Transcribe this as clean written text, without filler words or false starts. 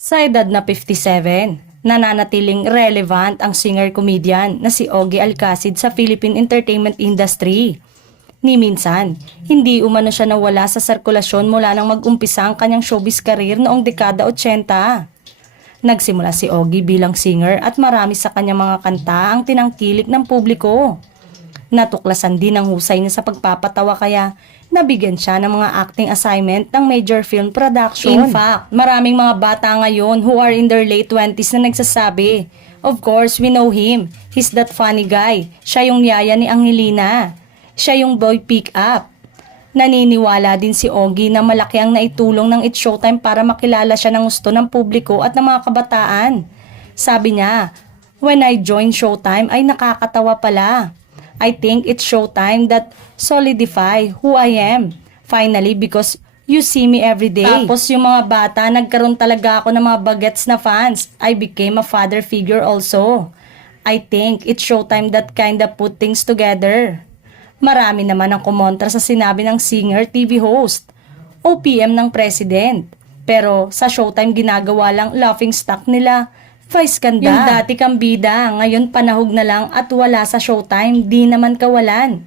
Sa edad na 57, nananatiling relevant ang singer-comedian na si Ogie Alcacid sa Philippine entertainment industry. Ni minsan, hindi umano siya nawala sa sirkulasyon mula nang mag-umpisa ang kanyang showbiz career noong dekada 80. Nagsimula si Ogie bilang singer at marami sa kanyang mga kanta ang tinangkilik ng publiko. Natuklasan din ang husay niya sa pagpapatawa kaya nabigyan siya ng mga acting assignment ng major film production. In fact, maraming mga bata ngayon who are in their late 20s na nagsasabi, "Of course, we know him. He's that funny guy. Siya yung yaya ni Angelina. Siya yung boy pick-up." Naniniwala din si Ogie na malaki ang naitulong ng It's Showtime para makilala siya ng gusto ng publiko at ng mga kabataan. Sabi niya, "When I joined Showtime ay nakakatawa pala. I think it's Showtime that solidify who I am. Finally, because you see me every day." Tapos yung mga bata, nagkaroon talaga ako ng mga bagets na fans. I became a father figure also. I think it's Showtime that kinda put things together. Marami naman ang kumontra sa sinabi ng singer TV host, OPM ng president. Pero sa Showtime ginagawa lang laughing stock nila. Vice ganda. Yung dati kang bida, ngayon panahog na lang at wala sa Showtime, di naman kawalan.